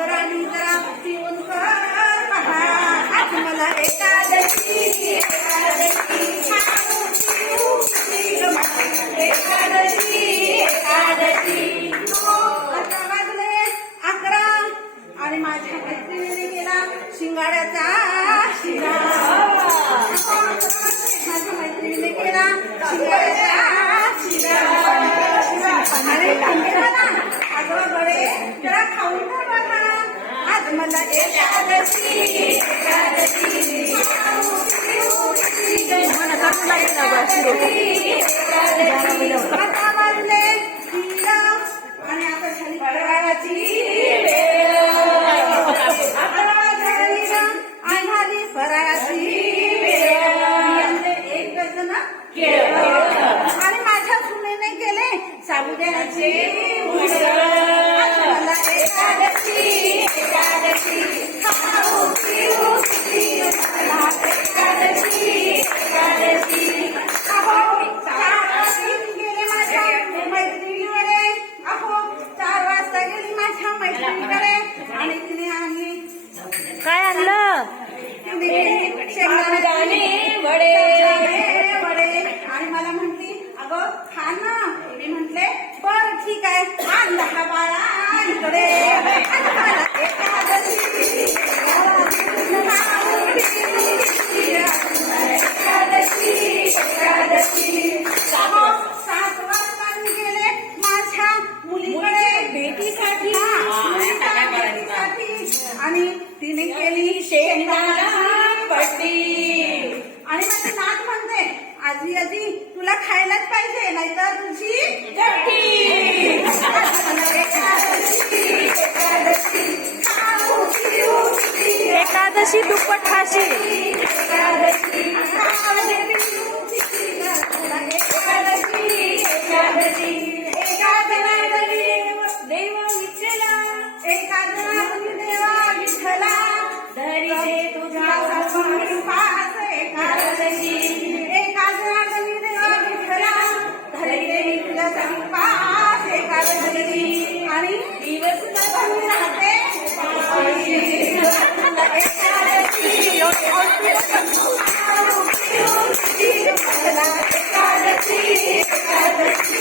अगराणी जरा पिऊन कर पहा आज मला एकादशी एकादशी एकादशी एकादशी आता वाजले 11 आणि माझ्या मैत्रिणीने केला शिंगाड्याचा शिरा माझ्या मैत्रिणीने केला शिंगाड्याचा शिरा आणि अगं बडे जरा खाऊन बघा आज मला एकादशी एकादशी आता वाजले 3 आणि आता झाली फराळाची झाली फराळाची एक डझन आणि माझ्या सुनेने केले साबुदाण्याचे मला एकादशी एकादशी एकादशी एकादशी गेले माझ्या मैत्रिणीकडे 4 वाजता गेली माझ्या मैत्रिणीकडे आणि तिने आणली काय आणलं शेंगदाणे वडे वडे आणि मला म्हटली अगं खा ना मी म्हटले बरं ठीक आहे आण 10-12 इकडे एकादशी एकादशी एकादशी 7 वाजता गेले माझ्या मुलीकडे भेटीसाठी आणि तिने केली शेंगदाणा पट्टी आणि माझी नात म्हणते आजी आजी तुला खायलाच पाहिजे नाहीतर तुझी गट्टी एकादशी दुप्पट खाशी एकादशी एकादशी एकादशी देव विठ्ठला एकादशी देवा विठ्ठला धरी तुझ्या पास एकादशी एकादशी देवा विठ्ठला धरी तुझ्या पास एकादशी आणि दिवस राहते एकादशी एकादशी